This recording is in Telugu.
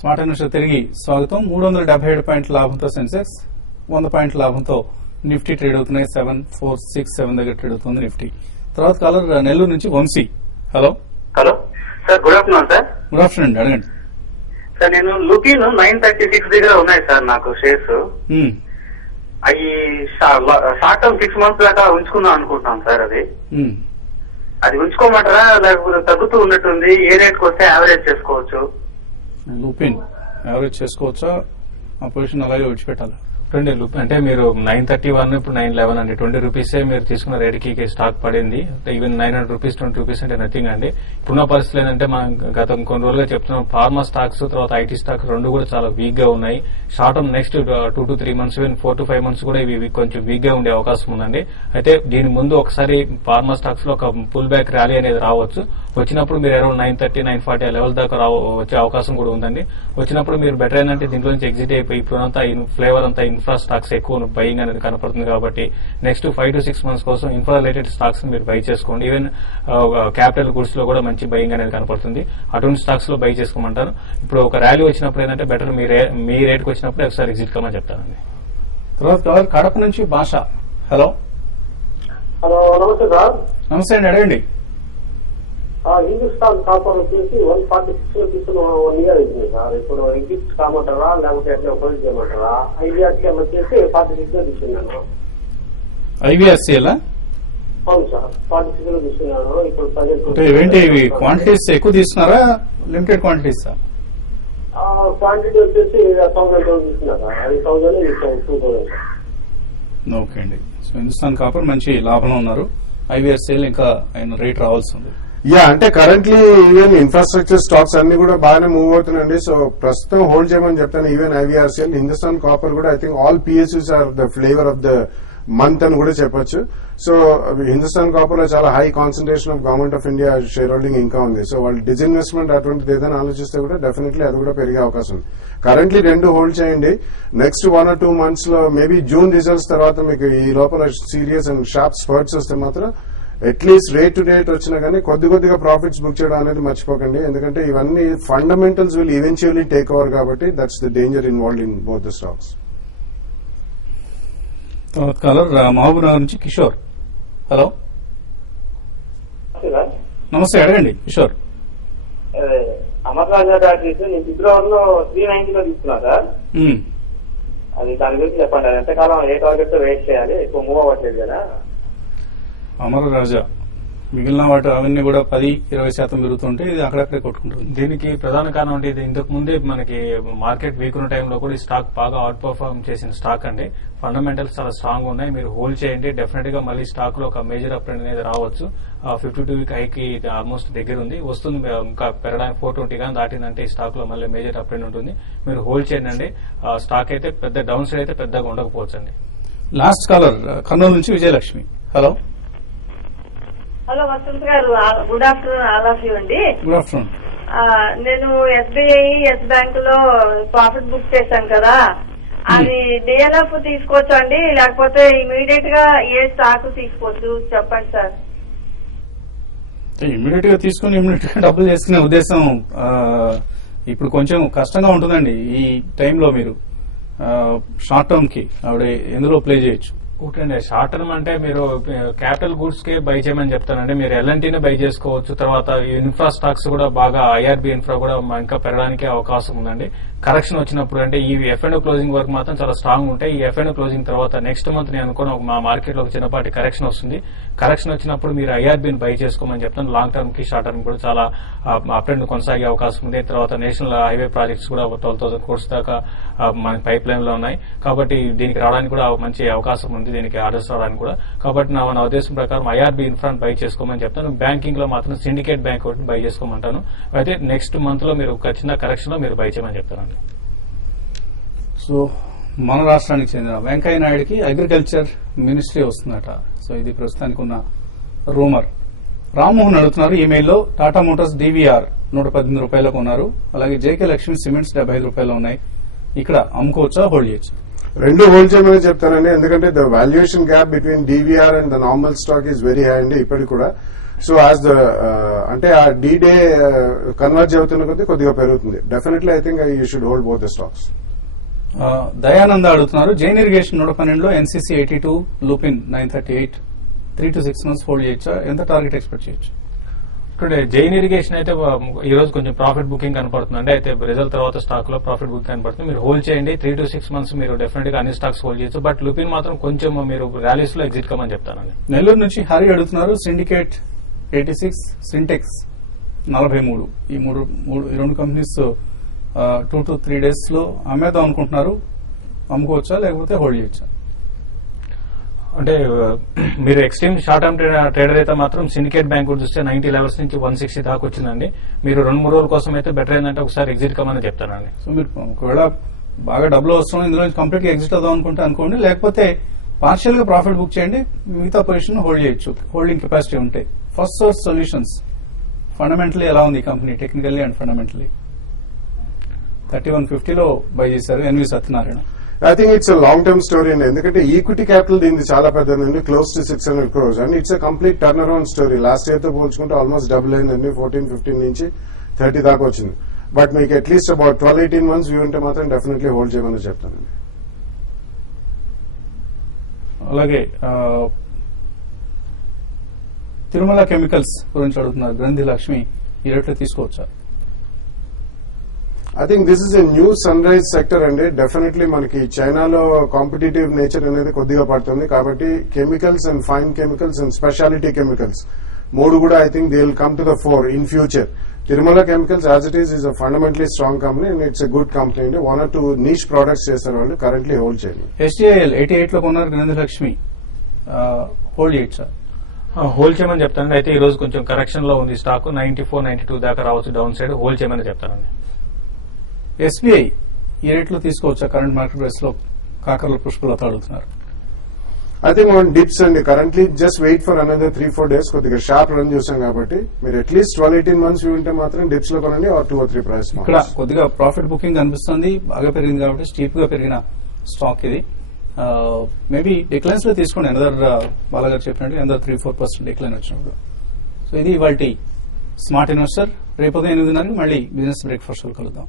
స్మార్ట్ ఇన్వెస్టర్ తిరిగి స్వాగతం. 377 పాయింట్ల లాభంతో సెన్సెక్స్ 100 పాయింట్ల లాభంతో నిఫ్టీ ట్రేడ్ అవుతున్నాయి. 7467 దగ్గర ట్రేడ్ అవుతుంది నిఫ్టీ. తర్వాత కాలర్ నెల్లూరు నుంచి Vamsi. Hello hello sir, good afternoon sir. Good afternoon, అడగండి సార్. నేను లుకిన్ 936 దగ్గర ఉన్నాయి సార్ నాకు షేర్స్. అవి షార్ట్ టర్మ్ 6 months దాకా ఉంచుకుందాం అనుకుంటున్నాం సార్. అది ఉంచుకోమంటారా లేకపోతే తగ్గుతూ ఉన్నట్టుంది? ఏ రేట్కి వస్తే యావరేజ్ చేసుకోవచ్చు? లూపిన్ యావరేజ్ చేసుకోవచ్చా? ఆ పొజిషన్ అలాగే విడిచిపెట్టాలా? అంటే మీరు 931 ఇప్పుడు 911 అండి. 20 రూపీసే మీరు తీసుకున్న రేటుకి స్టాక్ పడింది. ఈవెన్ 900 రూపీస్ 20 రూపీస్ అంటే నథింగ్ అండి. ఇప్పుడున్న పరిస్థితులు ఏంటంటే మనం గత కొన్ని రోజులుగా చెప్తున్నాం, ఫార్మా స్టాక్స్ తర్వాత ఐటీ స్టాక్స్ రెండు కూడా చాలా వీక్ గా ఉన్నాయి. Short term next 2 to 3 months even 4 to 5 months కూడా ఇవి కొంచెం వీక్ గా ఉండే అవకాశం ఉందండి. అయితే దీని ముందు ఒకసారి ఫార్మా స్టాక్స్ లో ఒక పుల్ బ్యాక్ ర్యాలీ అనేది రావచ్చు. వచ్చినప్పుడు మీరు అరౌండ్ 930, 940 ఆ లెవెల్ దాకా వచ్చే అవకాశం కూడా ఉందండి. వచ్చినప్పుడు మీరు బెటర్ ఏంటంటే దీంట్లో నుంచి ఎగ్జిట్ అయిపోయి ఇప్పుడంతా ఫ్లేవర్ అంతా ఇన్ఫ్రా స్టాక్స్ ఎక్కువ బయింగ్ అనేది కనపడుతుంది. కాబట్టి నెక్స్ట్ 5 to 6 months కోసం ఇన్ఫ్రా రిలేటెడ్ స్టాక్స్ మీరు బై చేసుకోండి. ఈవెన్ క్యాపిటల్ గుడ్స్ లో కూడా మంచి బయింగ్ అనేది కనపడుతుంది. అటువంటి స్టాక్స్ లో బై చేసుకోమంటారు. ఇప్పుడు ఒక ర్యాలీ వచ్చినప్పుడు ఏంటంటే బెటర్ మీ రేట్కి వచ్చినప్పుడు ఒకసారి ఎగ్జిట్ కమని చెప్తానండి. తర్వాత కడప నుంచి భాష. హలో హలో, నమస్తే సార్. నమస్తే అండి, అడగండి. హిందుస్థాన్ కాపర్ వచ్చేసి 146 లో తీసుకున్న 1 year అవుతుంది సార్. ఇప్పుడు ఎగ్జిట్ కామంటారా లేకపోతే ఎట్లా హోల్డ్ చేయమంటారా? ఐబీఆర్సీఎల్ వచ్చేసి 46 లో తీసుకున్నాను. ఐబీఆర్సీఎల్? అవును సార్, 46 లో తీసుకున్నాను. ఇప్పుడు ఏంటి ఇవి క్వాంటిటీస్ ఎక్కువ తీసుకున్నారా లిమిటెడ్ క్వాంటిటీసా? క్వాంటిటీ వచ్చేసి 1000 తీసుకున్నారు. అది 1000 2000. ఓకే అండి. సో హిందుస్థాన్ కాపర్ మంచి లాభంలో ఉన్నారు. ఐబీఆర్సీఎల్ ఇంకా ఆయన రేట్ రావాల్సి ఉంది. అంటే కరెంట్లీ ఈవెన్ ఇన్ఫ్రాస్ట్రక్చర్ స్టాక్స్ అన్ని కూడా బాగానే మూవ్ అవుతున్నాయండి. సో ప్రస్తుతం హోల్డ్ చేయమని చెప్తాను. ఈవెన్ ఐవీఆర్సీఎల్, హిందుస్థాన్ కాపర్ కూడా I think all PSUs are the flavour of the month అని కూడా చెప్పొచ్చు. సో హిందుస్థాన్ కాపర్ లో చాలా high concentration of government of India share holding ఇంకా ఉంది. సో వాళ్ళు డిజిన్వెస్ట్మెంట్ అటువంటిది ఏదైనా ఆలోచిస్తే కూడా డెఫినెట్లీ అది కూడా పెరిగే అవకాశం ఉంది. కరెంట్లీ 2 హోల్డ్ చేయండి. నెక్స్ట్ 1 or 2 months లో మేబీ జూన్ రిజల్ట్స్ తర్వాత మీకు ఈ లోపల సీరియస్ అండ్ షార్ప్ స్పర్ట్స్ వస్తే మాత్రం అట్లీస్ట్ రేట్ టు రేట్ వచ్చినా కానీ కొద్దిగా ప్రాఫిట్స్ బుక్ చేయడం అనేది మర్చిపోకండి. ఎందుకంటే ఇవన్నీ fundamentals will eventually take over కాబట్టి that's the danger involved in both the stocks. Caller Mahabubnagar నుంచి కిషోర్. హలో నమస్తే, అడగండి కిషోర్. అమర్రాజా బ్యాటరీస్ నేను ఫిబ్రవరిలో 390 లో తీసుకున్నా సార్. అది దాని గురించి చెప్పండి. అది ఎంతకాలం ఏ టార్గెట్ వెయిట్ చేయాలి? ఎక్కువ మూవ్ అవ్వట్లేదు కదా. అమర రాజా మిగిలిన వాటి అవన్నీ కూడా 10-20% పెరుగుతుంటే ఇది అక్కడక్కడే కొట్టుకుంటుంది. దీనికి ప్రధాన కారణం అంటే ఇది ఇంతకు ముందే మనకి మార్కెట్ వీక్ ఉన్న టైంలో కూడా ఈ స్టాక్ బాగా అవుట్ పర్ఫార్మ్ చేసిన స్టాక్ అండి. ఫండమెంటల్స్ చాలా స్ట్రాంగ్ ఉన్నాయి. మీరు హోల్డ్ చేయండి. డెఫినెట్ గా మళ్ళీ స్టాక్ లో ఒక మేజర్ అప్ ట్రెండ్ అనేది రావచ్చు. 52 week హైకి ఆల్మోస్ట్ దగ్గర ఉంది, వస్తుంది. ఇంకా పెరగడానికి 420 కానీ దాటిందంటే ఈ స్టాక్ లో మళ్ళీ మేజర్ అప్ ట్రెండ్ ఉంటుంది. మీరు హోల్డ్ చేయండి. స్టాక్ అయితే పెద్ద డౌన్ సైడ్ అయితే పెద్దగా ఉండకపోవచ్చు అండి. లాస్ట్ కాలర్ కర్నూలు నుంచి Vijayalakshmi. Hello hello Vasanth garu, good afternoon. All of you అండి. Good afternoon. నేను ఎస్బీఐ, ఎస్ బ్యాంక్ లో ప్రాఫిట్ బుక్ చేశాను కదా, అది డిఎల్ఎఫ్ తీసుకోవచ్చు అండి లేకపోతే ఇమీడియట్ గా ఏ స్టాక్ తీసుకోవచ్చు చెప్పండి సార్. ఇమీడియట్ గా తీసుకుని ఇమీడియట్ గా డబ్బులు చేసుకునే ఉద్దేశం ఇప్పుడు కొంచెం కష్టంగా ఉంటుందండి. ఈ టైంలో మీరు షార్ట్ టర్మ్ కి ఆవిడ ఎందులో ప్లే చేయొచ్చు? ఓకే అండి. షార్ట్ టర్మ్ అంటే మీరు క్యాపిటల్ గూడ్స్ కే బై చేయమని చెప్తానండి. మీరు ఎల్ఎన్టీనే బై చేసుకోవచ్చు. తర్వాత ఇన్ఫ్రా స్టాక్స్ కూడా బాగా ఐఆర్బీ ఇన్ఫ్రా కూడా ఇంకా పెరగడానికి అవకాశం ఉందండి. కరెక్షన్ వచ్చినప్పుడు అంటే ఈ ఎఫ్ఎండ్ క్లోజింగ్ వరకు మాత్రం చాలా స్ట్రాంగ్ ఉంటాయి. ఈ ఎఫ్ఎండ్ క్లోజింగ్ తర్వాత నెక్స్ట్ మంత్ నేను అనుకున్న మా మార్కెట్ లో ఒక చిన్నపాటి కరెక్షన్ వస్తుంది. కరెక్షన్ వచ్చినప్పుడు మీరు ఐఆర్బీని బై చేసుకోమని చెప్తాను. లాంగ్ టర్మ్ కి షార్ట్ టర్మ్ కూడా చాలా అప్ ట్రెండ్ కొనసాగే అవకాశం ఉంది. తర్వాత నేషనల్ హైవే ప్రాజెక్ట్స్ కూడా 12,000 crores దాకా మన పైప్ లైన్ లో ఉన్నాయి. కాబట్టి దీనికి రావడానికి కూడా మంచి అవకాశం ఉంది, దీనికి ఆర్డర్స్ రావడానికి కూడా. కాబట్టి నా ఉద్దేశం ప్రకారం ఐఆర్బీ ఇన్ఫ్రా బై చేసుకోమని చెప్తాను. బ్యాంకింగ్ లో మాత్రం సిండికేట్ బ్యాంక్ ఒకటి బై చేసుకోమంటాను. అయితే నెక్స్ట్ మంత్ లో మీరు ఒక చిన్న కరెక్షన్ లో మీరు బై చేయమని చెప్తాను. సో మన రాష్ట్రానికి చెందిన వెంకయ్య నాయుడుకి అగ్రికల్చర్ మినిస్ట్రీ వస్తుందట. సో ఇది ప్రస్తుతానికి ఉన్న రూమర్. రామ్మోహన్ అడుగుతున్నారు ఈమెయిల్లో, టాటా మోటార్స్ DVR 118 రూపాయలకు ఉన్నారు. అలాగే జేకే లక్ష్మి సిమెంట్స్ 75 రూపాయలు ఉన్నాయి. ఇక్కడ అమ్ముకోవచ్చా, హోల్డ్ చేయొచ్చు? రెండు హోల్డ్ చేయమని చెప్తానండి, ఎందుకంటే the valuation gap between DVR and the normal stock is very high అండి ఇప్పటికి కూడా. సో యాజ్ ద అంటే ఆ డి డే కన్వర్జ్ అవుతున్న కొద్దీ కొద్దిగా పెరుగుతుంది. Definitely I think you should hold both the stocks. Dayananda అడుగుతున్నారు, జైన్ ఇరిగేషన్ 112 లో NCC 82, Lupin 938, 3 to 6 months hold చేయొచ్చా? ఎంత టార్గెట్ ఎక్స్పెక్ట్ చేయొచ్చు? టుడే జైన్ ఇరిగేషన్ అయితే ఈ రోజు కొంచెం ప్రాఫిట్ బుకింగ్ కనపడుతుంది, అయితే రిజల్ట్ తర్వాత స్టాక్ లో ప్రాఫిట్ బుకింగ్ కనపడుతుంది. మీరు హోల్డ్ చేయండి, 3 to 6 months మీరు డెఫినెట్ గా అన్ని స్టాక్స్ హోల్డ్ చేయొచ్చు. బట్ లుపిన్ మాత్రం కొంచెం మీరు ర్యాలీస్ లో ఎగ్జిట్ కమని చెప్తానండి. నెల్లూరు నుంచి హరి అడుగుతున్నారు, సిండికేట్ 86, సింటెక్స్ 43, ఈ రెండు కంపెనీస్ 2 to 3 days లో అమ్మేద్దాం అనుకుంటున్నారు. అమ్ముకోవచ్చా లేకపోతే హోల్డ్ చేయొచ్చా? అంటే మీరు ఎక్స్ట్రీమ్ షార్ట్ టర్మ్ ట్రేడర్ అయితే మాత్రం సిండికేట్ బ్యాంక్ కూడా చూస్తే 90 లెవెల్స్ నుంచి 160 దాకా వచ్చిందండి. మీరు 2-3 రోజుల కోసం అయితే బెటర్ ఏంటంటే ఒకసారి ఎగ్జిట్ కమని చెప్తానండి. సో మీరు ఒకవేళ బాగా డబ్బులు వస్తుంది ఇందులో కంప్లీట్ గా ఎగ్జిట్ అవుదాం అనుకుంటే అనుకోండి, లేకపోతే పార్షియల్ గా ప్రాఫిట్ బుక్ చేయండి, మిగతా పొజిషన్ హోల్డ్ చేయొచ్చు హోల్డింగ్ కెపాసిటీ ఉంటే. ఫస్ట్ సోర్స్ సొల్యూషన్స్ ఫండమెంటలీ ఎలా ఉంది కంపెనీ, టెక్నికల్లీ అండ్ ఫండమెంటలీ? 3150 లో బై చేశారు NV Satyanarayana. I think it's long term story అండి, ఎందుకంటే ఈక్విటీ క్యాపిటల్ దీనికి చాలా పెద్దదండి, close to 600 crores and it's complete turn around story. Last year తో పోల్చుకుంటే ఆల్మోస్ట్ డబుల్ అయిందండి, 14-15 నుంచి 30 దాకా వచ్చింది. బట్ మీకు అట్లీస్ట్ అబౌట్ 12-18 months వ్యూ ఉంటే మాత్రం డెఫినెట్లీ హోల్డ్ చేయమని చెప్తానండి. అలాగే తిరుమల కెమికల్స్ గురించి అడుగుతున్నారు, గ్రంథి లక్ష్మి, ఈ రేట్లో తీసుకోవచ్చా? I think this is a new sunrise sector అండి. డెఫినెట్లీ మనకి చైనాలో కాంపిటేటివ్ నేచర్ అనేది కొద్దిగా పడుతుంది, కాబట్టి chemicals and fine chemicals and speciality chemicals మూడు కూడా I think they will come to the fore in future. Tirumala Chemicals as it is a fundamentally strong company and it's a good company అండి. 1 or 2 నీష్ ప్రొడక్ట్స్ చేస్తారు వాళ్ళు, కరెంట్లీ హోల్డ్ చేయండి. ఎస్డిఐఎల్ 88 లో కొన్నారు గ్రంథి లక్ష్మి, హోల్డ్ చేయొచ్చా? హోల్డ్ చేయమని చెప్తానండి. అయితే ఈ రోజు కొంచెం కరెక్షన్ లో ఉంది స్టాక్, 94-92 దాకా రావచ్చు డౌన్ సైడ్, హోల్డ్ చేయమని చెప్తానండి. ఎస్బీఐ ఈ రేట్లో తీసుకోవచ్చా కరెంట్ మార్కెట్ ప్రైస్ లో? కాకర్ల పుష్పలత అడుగుతున్నారు. ఐ థింక్ వన్ డిప్స్ అండి, currently just wait for another 3-4 days. కొద్దిగా షార్ప్ రన్ చూసాం కాబట్టి మీరు అట్లీస్ట్ 12-18 months వ్యూ ఉంటే మాత్రం డిప్స్ లో కొనండి, ఆర్ 2 or 3 ప్రైస్. ఇక్కడ కొద్దిగా ప్రాఫిట్ బుకింగ్ కనిపిస్తుంది, బాగా పెరిగింది కాబట్టి స్టీప్ గా పెరిగిన స్టాక్ ఇది. మేబీ డిక్లైన్స్ లో తీసుకోండి, అనదర్ బాలాగారు చెప్పినట్టు అనదర్ 3-4% డిక్లైన్ వచ్చినప్పుడు. సో ఇది ఇవాల్టి స్మార్ట్ ఇన్వెస్టర్. రేపు ఉదయం 8:30 మళ్ళీ బిజినెస్ బ్రేక్ఫాస్ట్ కలుద్దాం.